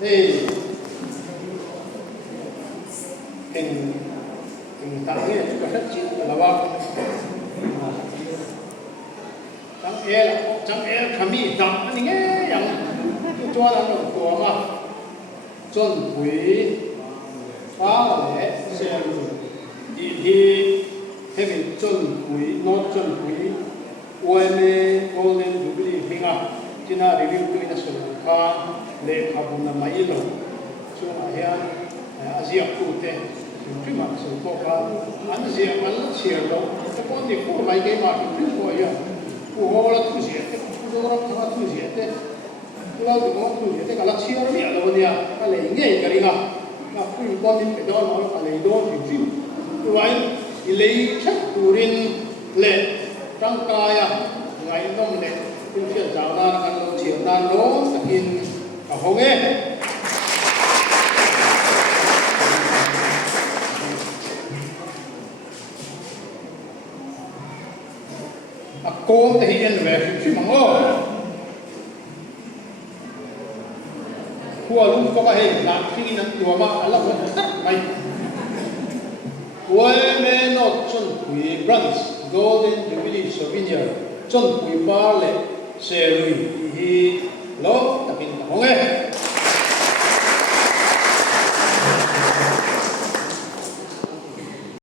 Hey, hình tặng nghe chúng ta rất chịu là bao chẳng e khami tặng anh nghe rằng cho là một của mà chuẩn quý phá lệ xem thì thế vì chuẩn quý nó chuẩn quý OMA Golden Jubilee hình à chỉ là review tôi đã sử dụng kha lệ khá bùn là mấy rồi cho là hiện Asia cụ thể chúng mà sử dụng kha anh Asia anh là chia đâu cái con thì cũng mấy cái mà chúng tôi gọi là là thu diệt cái Mizoram thằng thu diệt đấy là tụi nó thu diệt cái là chia nó bị đâu nhỉ cái này nghe cái gì à là cái con thì cái đó nó cái này đó thì chịu vậy thì lấy chắc tụi riêng lệ trong cái ngày đông này chúng sẽ giáo ra cái lâu chiều nan đó sakin ở hông ấy con thì hiện về chứ mà ngô qua lúc có cái hình làm khi nó đùa mà là một tất này women not chân quý bronze golden jubilee souvenir chân quý ba lệ xe lùi thì lỗ tập hình hông ấy